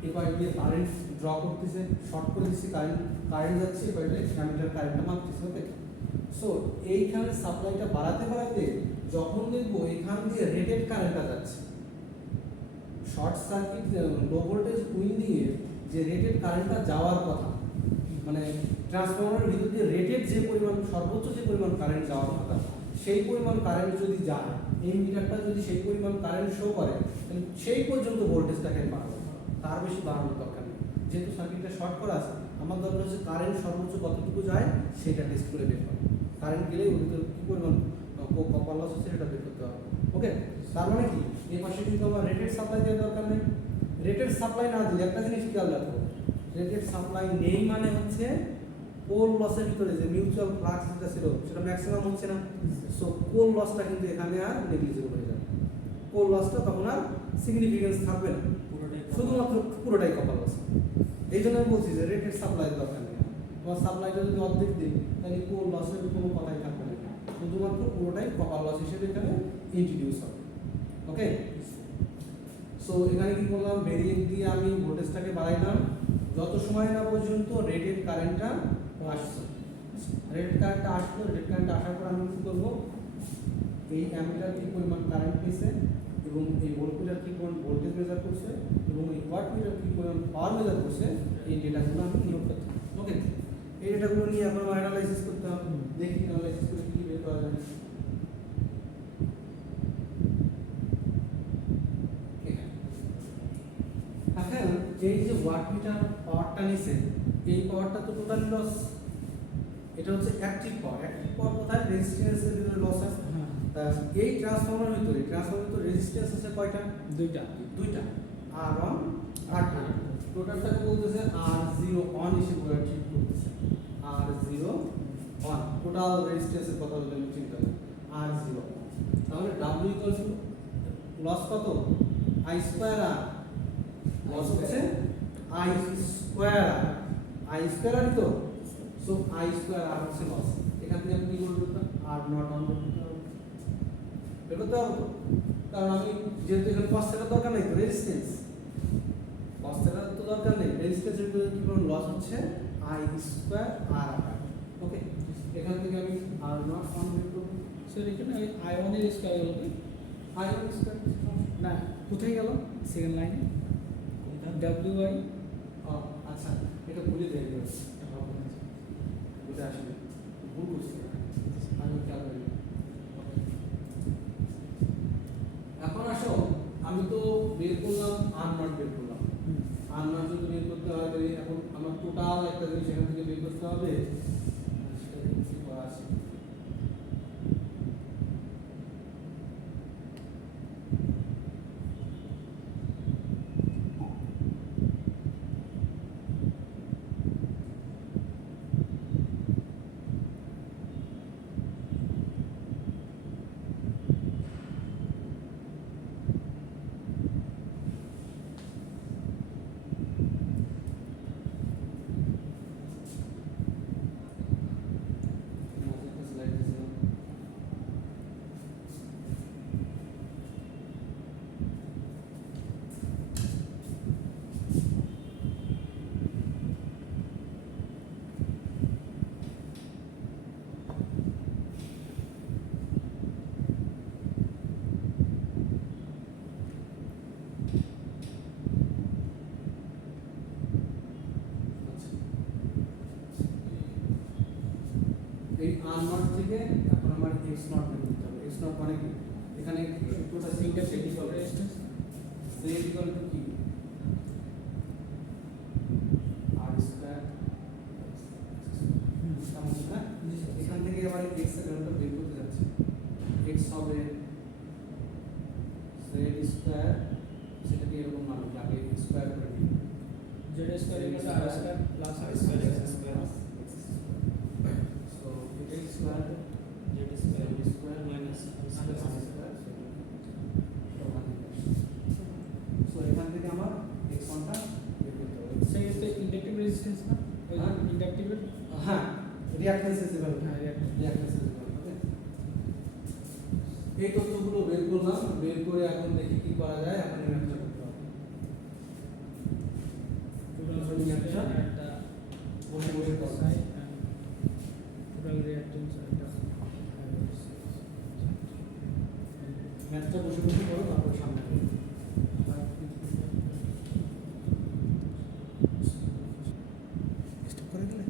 এই কয়েক দিয়ে কারেন্ট ড্র করতেছে, শর্ট করে দিচ্ছি, কারেন্ট যাচ্ছে, কয়েকটা অ্যামিটার কারেন্টটা মাপতেছে। ওকে, সো এইখানে সাপ্লাইটা বাড়াতে বাড়াতে যখন দেখবো এখান দিয়ে রেটেড কারেন্টটা যাচ্ছে, short circuit low voltage winding এর যে রেটেড কারেন্টটা যাওয়ার কথা, মানে ট্রান্সফরমারের ভিতর দিয়ে রেটেড যে পরিমাণ, সর্বোচ্চ যে পরিমাণ কারেন্ট যাওয়ার কথা, সেই পরিমাণ কারেন্ট যদি যায়, এই মিটারটা যদি সেই পরিমাণ কারেন্ট শো করে, তাহলে সেই পর্যন্ত ভোল্টেজটাকে বাড়াবো, তার বেশি বাড়ানোর দরকার নেই। যেহেতু সার্কিটটা শর্ট করা আছে, আমার দরকার হচ্ছে কারেন্ট সর্বোচ্চ কতটুকু যায় সেটা টেস্ট করে বের করা। কারেন্ট গেলেই ওর ভিতরে কী পরিমাণ ও কপার লস হচ্ছে সেটা বের করতে হবে। ওকে, তার মানে কি এই পাশে কিন্তু আমার রেটেড সাপ্লাই দেওয়ার দরকার নেই। রেটেড সাপ্লাই না দিলে একটা জিনিস খেয়াল রাখো, রেটেড সাপ্লাই নেই মানে হচ্ছে কোর লসের ভিতরে যে মিউচুয়াল ফ্লাক্স যেটা ছিল সেটা ম্যাক্সিমাম হচ্ছে না। সো কোর লসটা কিন্তু এখানে আর নেগলিজেবল হয়ে যাবে, কোর লসটা তখন আর সিগনিফিকেন্স থাকবে না, শুধুমাত্র পুরোটাই কপার লস। এই জন্য আমি বলছি যে রেটেড সাপ্লাই দরকার নেই। তোমার সাপ্লাইটা যদি অর্ধেক দিই তাহলে কোর লসের কোনো কথাই থাকবে না, শুধুমাত্র পুরোটাই কপার লস হিসেবে এখানে ইন্ট্রোডিউস হবে। ওকে, সো এখানে কি করলাম, ভেরিয়েন্ট দিয়ে আমি ভোল্টেজটাকে বাড়াইলাম যত সময় না পর্যন্ত রেটেড কারেন্টটা আসছে। রেটেড কারেন্টটা আসলো, রেটেড কারেন্ট আসার পর আমি কি করবো, এই অ্যামিটার কি পরিমাণ কারেন্ট পেয়েছে এবং এই ভোল্টমিটার কি পরিমাণ ভোল্টেজ মেজার করছে এবং এই ওয়াটমিটার কি পরিমাণ পাওয়ার মেজার করছে, এই ডেটাগুলো আমি নিয়োগ করতে হবে। ওকে, এই ডেটাগুলো নিয়ে এখন আমার অ্যানালাইসিস করতে হবে। দেখি অ্যানালাইসিস করে কি বের করা যায়। এখন এই যে ওয়াটমিটার পাওয়ারটা নিছে, এই পাওয়ারটা তো টোটাল লস, এটা হচ্ছে অ্যাক্টিভ পাওয়ার। অ্যাক্টিভ পাওয়ার কোথায়, রেজিস্ট্যান্সের ভিতরে লস আছে। এই ট্রান্সফরমারের ভিতরে রেজিস্ট্যান্স আছে কয়টা, দুইটা, R1 R2। টোটালটাকে বলতেছে R01 হিসেবে ঠিক করতেছে, R01 টোটাল রেজিস্ট্যান্সের কথা বলে আমি চিন্তা করি R01। তাহলে W ইকুয়ালস টু লস কত, I স্কয়ার R, লস হচ্ছে I স্কয়ার R তো। সো I স্কয়ার R হচ্ছে লস। এখান থেকে আমি কি বলবো, R0 অন করতে হবে, বের করতে হবে তো। কারণ আমি যেহেতু এখানে কস থাকার দরকার নেই, তো রেজিস্ট্যান্স কস থাকার তো দরকার নেই, রেজিস্ট্যান্সের ভিতরে কি কোনো লস হচ্ছে I স্কয়ার R। ওকে, এখান থেকে আমি R0 অন বের করব। স্যার এখানে ওই I1 এর স্কয়ার গেল কি, I1 স্কয়ার না কোথায় গেল, সেকেন্ড লাইনে WI। আচ্ছা, এটা ভুলে যাই, এটা আসলে ভুল করছি আমি, খেয়াল করি। এখন আসো, আমি তো বের করলাম R0 বের করলাম, R0 যদি বের করতে হয় তাহলে এখন আমার টোটাল একটা জিনিস এখান থেকে বের করতে হবে, সেটা কি করা আছে। এই R0 থেকে এখন আমার X0 বের করতে হবে। X0 মানে কি, এখানে টোটাল তিনটা set equal resistance, set equal to কি R স্কয়ার। এখান থেকে আবার X এর ভ্যালুটা বের করতে যাচ্ছি, X হবে Z স্কয়ার, সেটাকে এরকম নাম দিই, আগে স্কয়ার করে দিই, Z square equal to R square plus R square X square. So এটা square Z square minus R square. So এখান থেকে আমার X1 টা বের করতে হবে। সেই হচ্ছে ইন্ডাকটিভ রেজিস্ট্যান্স না, ওই হ্যাঁ। ইন্ডাকটিভের, হ্যাঁ, রিঅ্যাকট্যান্স এর ভ্যালু, হ্যাঁ রিঅ্যাকট্যান্স এর ভ্যালু। ওকে, এই তথ্যগুলো বের করলাম, বের করে এখন দেখি কি করা যায়। এখন ম্যাথটা করতে হবে, টোটাল একটা রেজিস্ট্যান্স একটা বসে বসে করতে হবে। টোটাল রিঅ্যাকট্যান্স একটা ম্যাথটা বসে বসে করো, তারপরে সামনে করো। স্টপ করে দিলে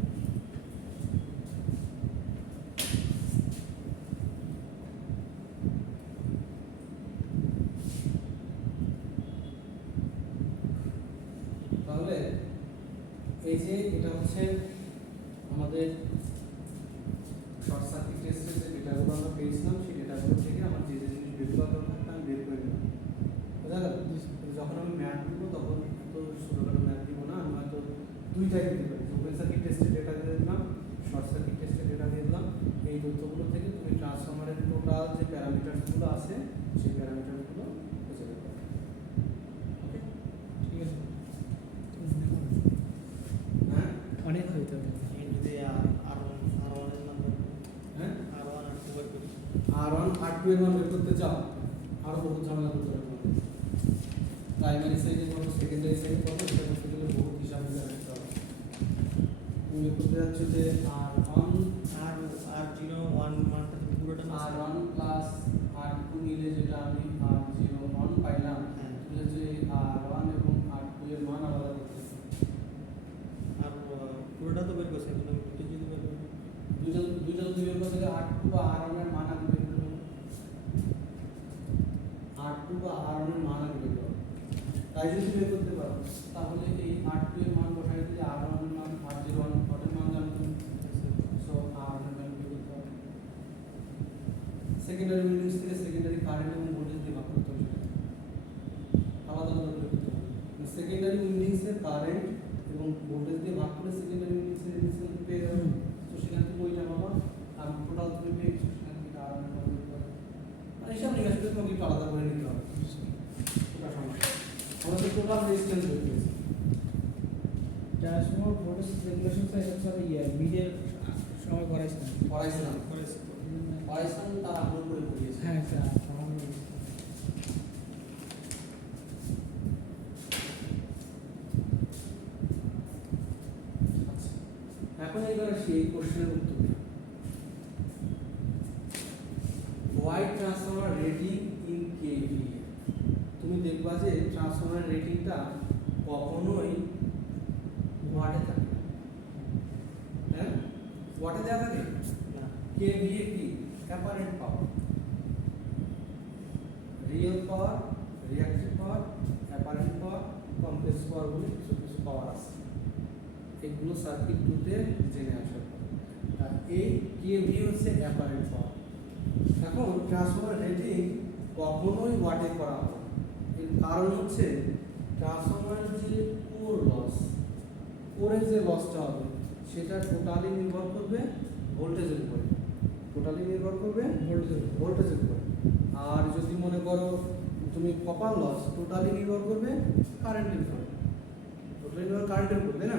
তাহলে এই যে এটা হচ্ছে আমাদের শর্ট সার্কিট টেস্টের যে ডেটাগুলো আমরা পেয়েছিলাম, সেই ডেটাগুলো প্যারামিটারসগুলো আছে সেই প্যারামিটারগুলো খুঁজে বের করো। ওকে, ঠিক আছে হ্যাঁ অনেক হইতে হবে এই যদি R1 এর মান হ্যাঁ R1 আর 2 বের করি R1 R2 এর মান বের করতে চাও আরো বহুত ঝামেলা করতে হবে তোমাদের। প্রাইমারি সাইডে কত, সেকেন্ডারি সাইডে কত, সেটা করতে গেলে বহুত হিসাব নিকাশ করতে হবে। তুমি বের করতে যাচ্ছ যে R1 R01 মানটা তো পুরোটা না R1 প্লাস R2 মিলে যেটা আমি R01 পাইলাম, হ্যাঁ। তুমি হচ্ছে R1 এবং R2 এর মান আলাদা করতেছি। আর পুরোটা তো বের করছি এখন আমি দুটো যদি বের করি দুইটা যদি বের করতে গেলে R2 বা R1 এর মান আগে বের করবো। R2 বা R1 এর মান আগে বের করবো। তাই যদি বের করতে পারো তাহলে এই R2 এর মান বসাই দিলে R1 এর মান R01 এর মান জানো তুমি, সো R1 এর মান বের করতে হবে। সেকেন্ডারি উইন্ডিংস থেকে সেকেন্ডারি কারেন্ট এবং ভোল্টেজ দিয়ে ভাগ করতে হবে, আলাদা আলাদা করে করতে হবে। সেকেন্ডারি উইন্ডিংস এর কারেন্ট এবং ভোল্টেজ দিয়ে ভাগ করে সেকেন্ডারি উইন্ডিংস এর রেজিস্ট্যান্স পেয়ে যাবে। তো সেখান থেকে ওইটা পাবা আর টোটাল তুমি পেয়ে গেছো, সেখান থেকে আর একটা বের করতে হবে। মানে হিসাব নিকাশ করে তোমাকে একটু আলাদা করে নিতে হবে। ওটা সমস্যা। আমাদের টোটাল রেজিস্ট্যান্স বের করেছি। ট্রান্সফর্মার ভোল্টেজ রেগুলেশন সাইড হচ্ছে মিডের সময় করাইছিলাম পড়াইছিলাম করেছি পড়াইছিলাম তার আগ্রহ করে পড়িয়েছি। হ্যাঁ স্যার আচ্ছা, এখন এবার আসি এই কোশ্চেনের উত্তর। Why transformer rating in kVA. তুমি দেখবা যে ট্রান্সফর্মার রেটিংটা কখনোই ওয়াটে থাকে না। হ্যাঁ, ওয়াটে দেওয়া থাকে না কেভিএ কি apparent power, real power, reactive power, apparent power, complex power বলে কিছু কিছু পাওয়ার আছে। এগুলো সার্কিট টুতে জেনে আসার পর এই কেভি হচ্ছে অ্যাপারেন্ট পাওয়ার। এখন ট্রান্সফর্মার রেটিং কখনোই ওয়াটে করা হবে না। এর কারণ হচ্ছে ট্রান্সফর্মারের যে কোর লস, কোরের যে লসটা হবে সেটা টোটালি নির্ভর করবে ভোল্টেজের উপরে, টোটালি নির্ভর করবে ভোল্টেজের উপরে। আর যদি মনে করো তুমি কপার লস, টোটালি নির্ভর করবে কারেন্টের উপরে, টোটালি নির্ভর কারেন্টের উপর, তাই না?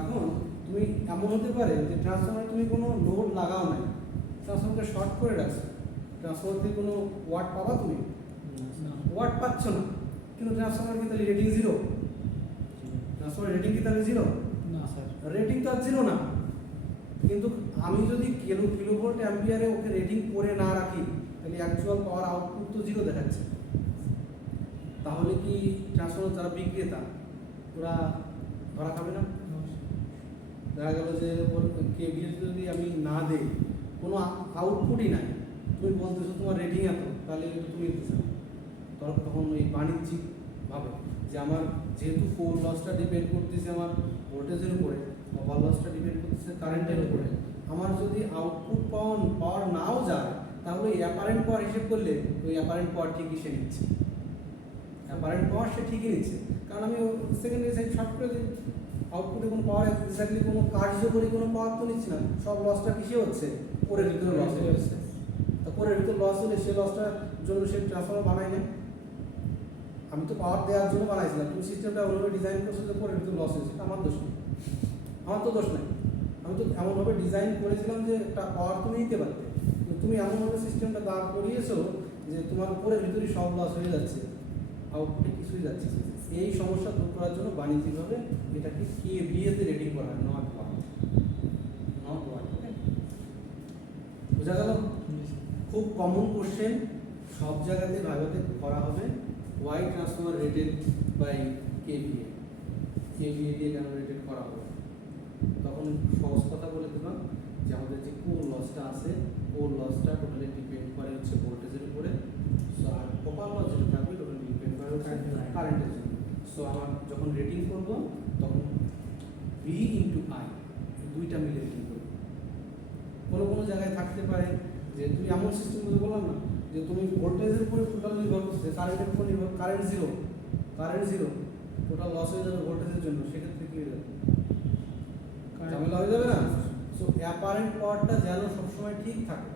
এখন তুমি এমন হতে পারে যে ট্রান্সফর্মারে তুমি কোনো লোড লাগাও নাই, ট্রান্সফর্মারটা শর্ট করে রাখছো, ট্রান্সফর্মার থেকে কোনো ওয়াট পাবা তুমি? না ওয়াট পাচ্ছ না, কিন্তু ট্রান্সফর্মার কি তাহলে রেটিং জিরো? ট্রান্সফর্মার রেটিং কি তাহলে জিরো? না স্যার রেটিং তো আর জিরো না, কিন্তু আমি যদি কিলোভোল্ট অ্যাম্পিয়ারে ওকে রেটিং করে না রাখি তাহলে অ্যাকচুয়াল পাওয়ার আউটপুট তো জিরো দেখাচ্ছে। তাহলে কি ট্রান্সফর্মার যারা বিক্রেতা ওরা ধরা খাবে না? দেখা গেল যে ওর কেভিএ যদি আমি না দেই, কোনো আউটপুটই নাই, তুমি বলতেছো তোমার রেটিং এত, তাহলে তুমি দিতেছো না। তখন এই বাণিজ্যিক ভাবে যে আমার যেহেতু কোর লসটা ডিপেন্ড করতেছে আমার ভোল্টেজের উপরে, কপার লসটা ডিপেন্ড করতেছে কারেন্টের উপরে, আমার যদি আউটপুট পাওয়ার নাও যায় তাহলে ওই অ্যাপারেন্ট পাওয়ার হিসেব করলে ওই অ্যাপারেন্ট পাওয়ার ঠিকই সে নিচ্ছে, অ্যাপারেন্ট পাওয়ার সে ঠিকই নিচ্ছে, কারণ আমি সেকেন্ডারি সাইড শর্ট করে দিই, আউটপুটে কোনো পাওয়ার এক্স্যাক্টলি কোনো কার্যকরী কোনো পাওয়ার তো নিচ্ছে না, সব লসটা কিসে হচ্ছে? কোরের ভিতরে লস হচ্ছে। তা কোরের ভিতরে লস হলে সেই লসটার জন্য সে ট্রান্সফর্মার বানায় না। আমি তো পাওয়ার দেওয়ার জন্য বানাইছিলাম, তুমি সিস্টেমটা ওইভাবে ডিজাইন করছো যে কোরের ভিতরে লস হয়েছে, আমার দোষ নেই, আমার তো দোষ নেই। আমি তো এমনভাবে ডিজাইন করেছিলাম যে একটা পাওয়ার তুমি নিতে পারতে, কিন্তু তুমি এমনভাবে সিস্টেমটা দাঁড় করিয়েছো যে তোমার কোরের ভিতরে সব লস হয়ে যাচ্ছে, আউটপুটে কিছুই যাচ্ছে না। এই সমস্যা দূর করার জন্য বাণিজ্যিকভাবে এটাকে কেভিএতে রেটিং করা হয়, নট ওয়াট, নট ওয়াট। বোঝা গেল? খুব কমন কোশ্চেন, সব জায়গাতে ভাইভাতে করা হবে। Why transformer rated by kVA, kVA দিয়ে কেন রেটেড করা হবে? তখন সহজ কথা বলে দিলাম যে আমাদের যে কোর লসটা আছে, কোর লসটা টোটালি ডিপেন্ড করে হচ্ছে ভোল্টেজের উপরে, সো আর কপার লস যেটা থাকবে টোটালি ডিপেন্ড করে হচ্ছে কারেন্টের জন্য। সো আমার যখন রেটিং করব তখন ভি ইন্টু আই দুইটা মিলে রেটিং করব। কোনো কোনো জায়গায় থাকতে পারে যে তুমি এমন সিস্টেম বলে বললাম না যে তুমি ভোল্টেজের উপরে টোটাল নির্ভর করছে, কারেন্টের উপর নির্ভর, কারেন্ট জিরো, টোটাল লস হয়ে যাবে ভোল্টেজের জন্য, সেক্ষেত্রে কি হয়ে যাবে? ঝামেলা হয়ে যাবে না? সো অ্যাপারেন্ট পাওয়ারটা যেন সবসময় ঠিক থাকে,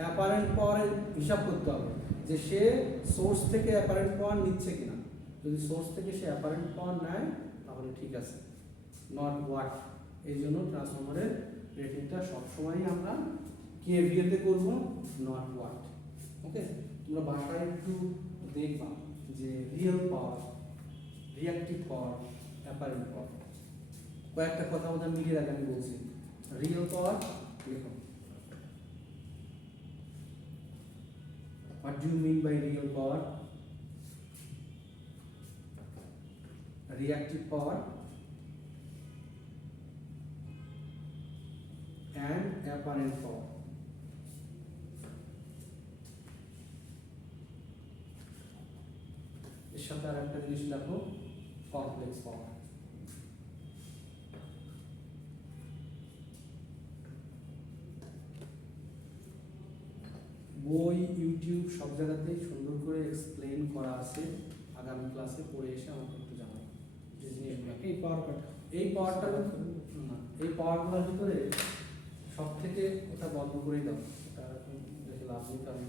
অ্যাপারেন্ট পাওয়ারের হিসাব করতে হবে যে সে সোর্স থেকে অ্যাপারেন্ট পাওয়ার নিচ্ছে কিনা। যদি সোর্স থেকে সে অ্যাপারেন্ট পাওয়ার নেয় তাহলে ঠিক আছে, নট ওয়াট। এই জন্য ট্রান্সফরমারের রেটিংটা সবসময়ই আমরা কেভিএ তে করব, নট ওয়াট। ওকে, তোমরা বাসায় একটু দেখবা যে real power, reactive power, apparent পাওয়ার। কয়েকটা কথা আমাদের মিলিয়ে রাখে, আমি বলছি। রিয়েল পাওয়ার দেখো, what do you mean by real power? Reactive power and apparent power. এর সাথে আর একটা জিনিস লেখো, কমপ্লেক্স পাওয়ার। বই, ইউটিউব সব জায়গাতেই সুন্দর করে এক্সপ্লেইন করা আছে। আগামী ক্লাসে পড়ে এসে আমাকে একটু জানাও যে জিনিসগুলো। এই পাওয়ার কাট এই পাওয়ারটা না, এই পাওয়ারগুলোর ভিতরে সব থেকে ওটা বন্ধ করেই দাও, এটা এখন দেখে লাভ নেই, কারণ